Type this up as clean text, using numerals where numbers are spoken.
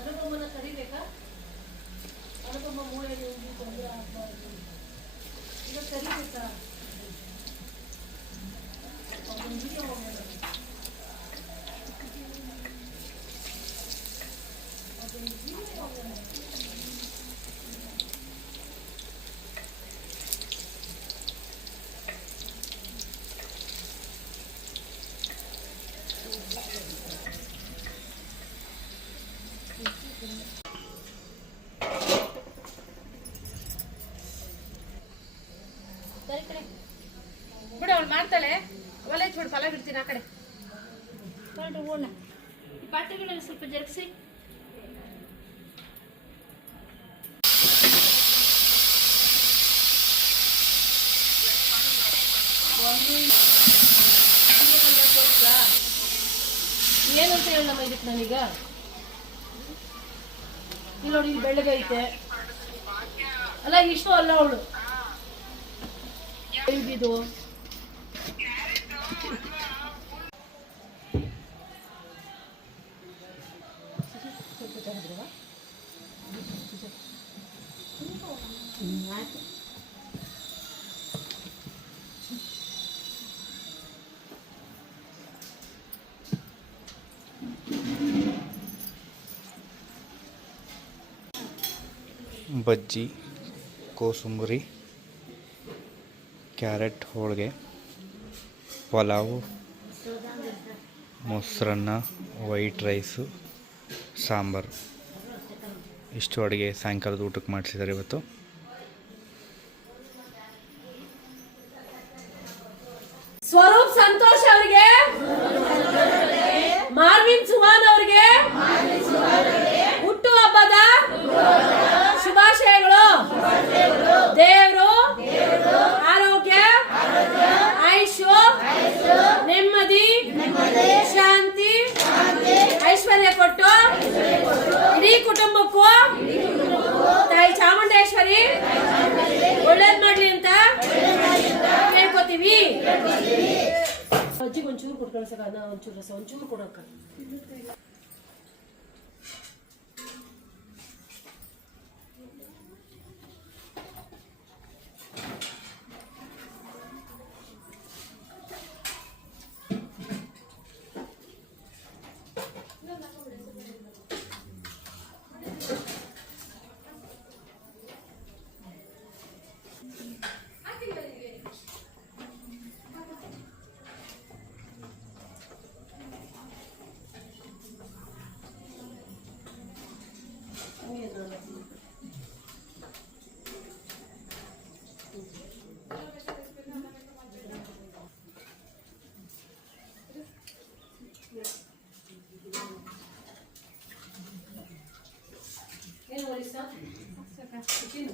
ಅನುಪಮನ ಕರಿಬೇಕಾ? ಅನುಪಮ ಮೂಳೆಯಲ್ಲಿ ಹೋಗಿ ತೊಂದರೆ ಆಗಬಾರ್ದು. ಈಗ ಕರಿಬೇಕಾ? ವಿಡಿಯೋ ಹೋಗೋಣ. ಬಿಡು, ಅವಳು ಮಾಡ್ತಾಳೆ. ಒಲೆ ಚೂಡು ಫಲ ಬಿಡ್ತೀನಿ ಆ ಕಡೆ. ಓಣ ಈ ಪಾತ್ರೆಗಳನ್ನು ಸ್ವಲ್ಪ ಜರುಗಿಸಿ. ಏನಂತ ಹೇಳಮ್ಮ ಇದಕ್ಕೆ ನಾನೀಗ? ಇಲ್ಲಿ ನೋಡಿ, ಇಲ್ಲಿ ಬೆಳ್ಳಗೈತೆ ಅಲ್ಲ, ಇಷ್ಟು ಅಲ್ಲ ಅವಳು ಇದು. ಬಜ್ಜಿ, ಕೋಸುಂಬರಿ, ಕ್ಯಾರೆಟ್ ಹೋಳಿಗೆ, ಪಲಾವು, ಮೊಸರನ್ನ, ವೈಟ್ ರೈಸು, ಸಾಂಬಾರು, ಇಷ್ಟು ಅಡುಗೆ ಸಾಯಂಕಾಲದ ಊಟಕ್ಕೆ ಮಾಡಿಸಿದ್ದಾರೆ ಇವತ್ತು. ಸ್ವರೂಪ್ ಸಂತೋಷ್ ಅವರಿಗೆ, ಮಾರ್ವಿನ್ ಸುಹಾನ್ ಅವರಿಗೆ ಹುಟ್ಟು ಹಬ್ಬದ ಶುಭಾಶಯಗಳು. ದೇವರು ಆರೋಗ್ಯ, ಆಯುಷು, ನೆಮ್ಮದಿ, ಶಾಂತಿ, ಐಶ್ವರ್ಯ ಕೊಟ್ಟು ಇಡೀ ಕುಟುಂಬಕ್ಕೂ ತಾಯಿ ಚಾಮುಂಡೇಶ್ವರಿ ಒಳ್ಳೇದ್ ಮಾಡ್ಲಿ ಅಂತ ಕೇಳ್ಕೊತೀವಿ. ಅಜ್ಜಿಗೆ ಒಂಚೂರು ಕೊಟ್ಟು ಕಳ್ಸಕ, ಒಂಚೂರು ರಸ ಒಂಚೂರು ಕೊಡಕ್ಕ. ಏನು